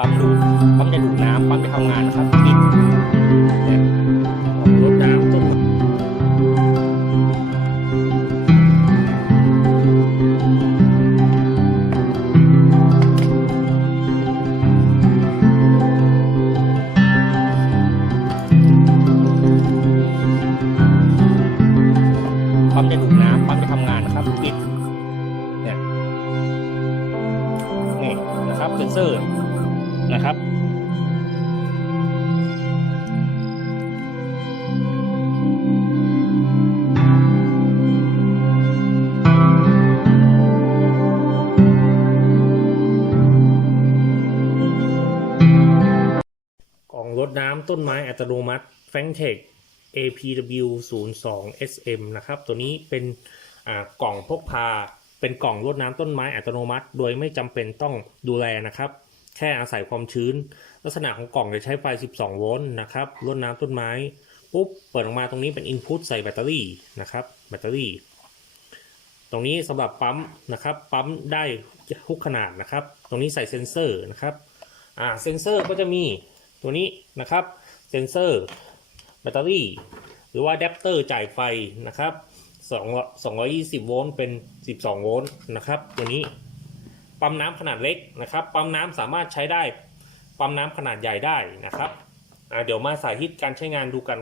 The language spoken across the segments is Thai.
ปั๊มดูดปั๊มจะดูดน้ำปั๊มจะทำงานนะครับปิดเนี่ยรดน้ำต้นปั๊มจะดูดน้ำปั๊มจะทำงานนะครับปิดเนี่ยนี่นะครับเซนเซอร์ นะครับ กล่องรดน้ำต้นไม้อัตโนมัติ f a n t e c APW 0 2 SM นะครับ ตัวนี้เป็นกล่องพกพา เป็นกล่องรดน้ำต้นไม้อัตโนมัติ โดยไม่จำเป็นต้องดูแลนะครับ แค่อาศัยความชื้น ลักษณะของกล่องจะใช้ไฟ 12 โวลต์นะครับรดน้ำต้นไม้ปุ๊บเปิดออกมาตรงนี้เป็น Input ใส่แบตเตอรี่นะครับแบตเตอรี่ ตรงนี้สำหรับปั๊มนะครับปั๊มได้ทุกขนาดนะครับ ตรงนี้ใส่เซ็นเซอร์นะครับอ่าเซ็นเซอร์ก็จะมีตัวนี้นะครับเซ็นเซอร์แบตเตอรี่ หรือว่าแดปเตอร์จ่ายไฟนะครับ2 220 โวลต์เป็น 12 โวลต์นะครับตัวนี้ ปั๊มน้ำขนาดเล็กนะครับ ปั๊มน้ำสามารถใช้ได้ ปั๊มน้ำขนาดใหญ่ได้นะครับเดี๋ยวมาสาธิตการใช้งานดูกัน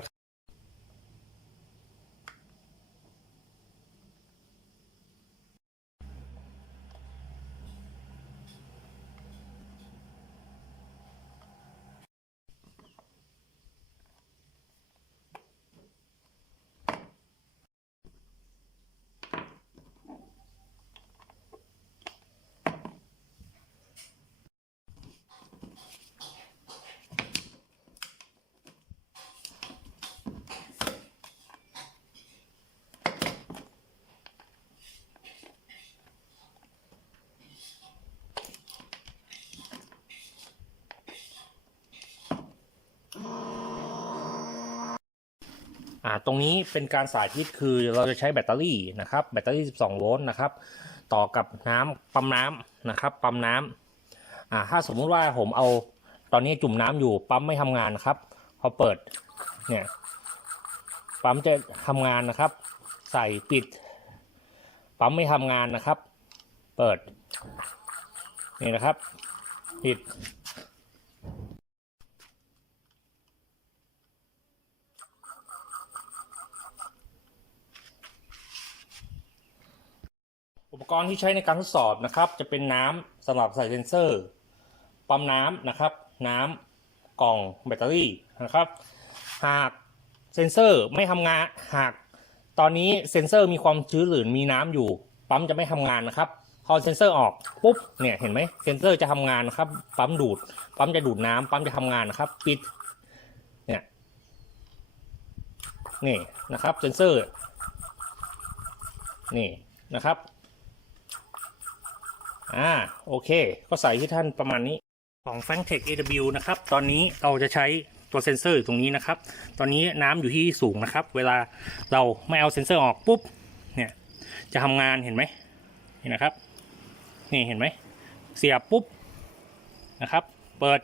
อ่าตรงนี้เป็นการสาธิตคือเราจะใช้แบตเตอรี่นะครับ แบตเตอรี่ 12 โวลต์นะครับ ต่อกับน้ำปั๊มน้ำนะครับ ปั๊มน้ำอ่าถ้าสมมุติว่าผมเอาตอนนี้จุ่มน้ำอยู่ปั๊มไม่ทำงานนะครับ พอเปิดเนี่ยปั๊มจะทำงานนะครับ ใส่ปิด ปั๊มไม่ทำงานนะครับ เปิดนี่นะครับ ปิด อุปกรณ์ที่ใช้ในการทดสอบนะครับ จะเป็นน้ำสำหรับใส่เซนเซอร์ ปั๊มน้ำนะครับ น้ำกล่องแบตเตอรี่นะครับ หากเซนเซอร์ไม่ทำงานหากตอนนี้เซนเซอร์มีความชื้นหรือมีน้ำอยู่ ปั๊มจะไม่ทำงานนะครับ พอเซ็นเซอร์ออกปุ๊บเนี่ยเห็นไหมเซ็นเซอร์จะทำงานนะครับ ปั๊มดูด ปั๊มจะดูดน้ำปั๊มจะทำงานนะครับ ปิดเนี่ยนี่นะครับเซ็นเซอร์นี่นะครับ อ่าโอเค ก็ใส่ที่ท่านประมาณนี้ของ f a n t e c AW นะครับ ตอนนี้เราจะใช้ตัวเซ็นเซอร์อยู่ตรงนี้นะครับ ตอนนี้น้ำอยู่ที่สูงนะครับ เวลาเราไม่เอาเซ็นเซอร์ออกปุ๊บเนี่ยจะทำงานเห็นไหมนี่นะครับ นี่เห็นไหม เสียบปุ๊บนะครับ เปิด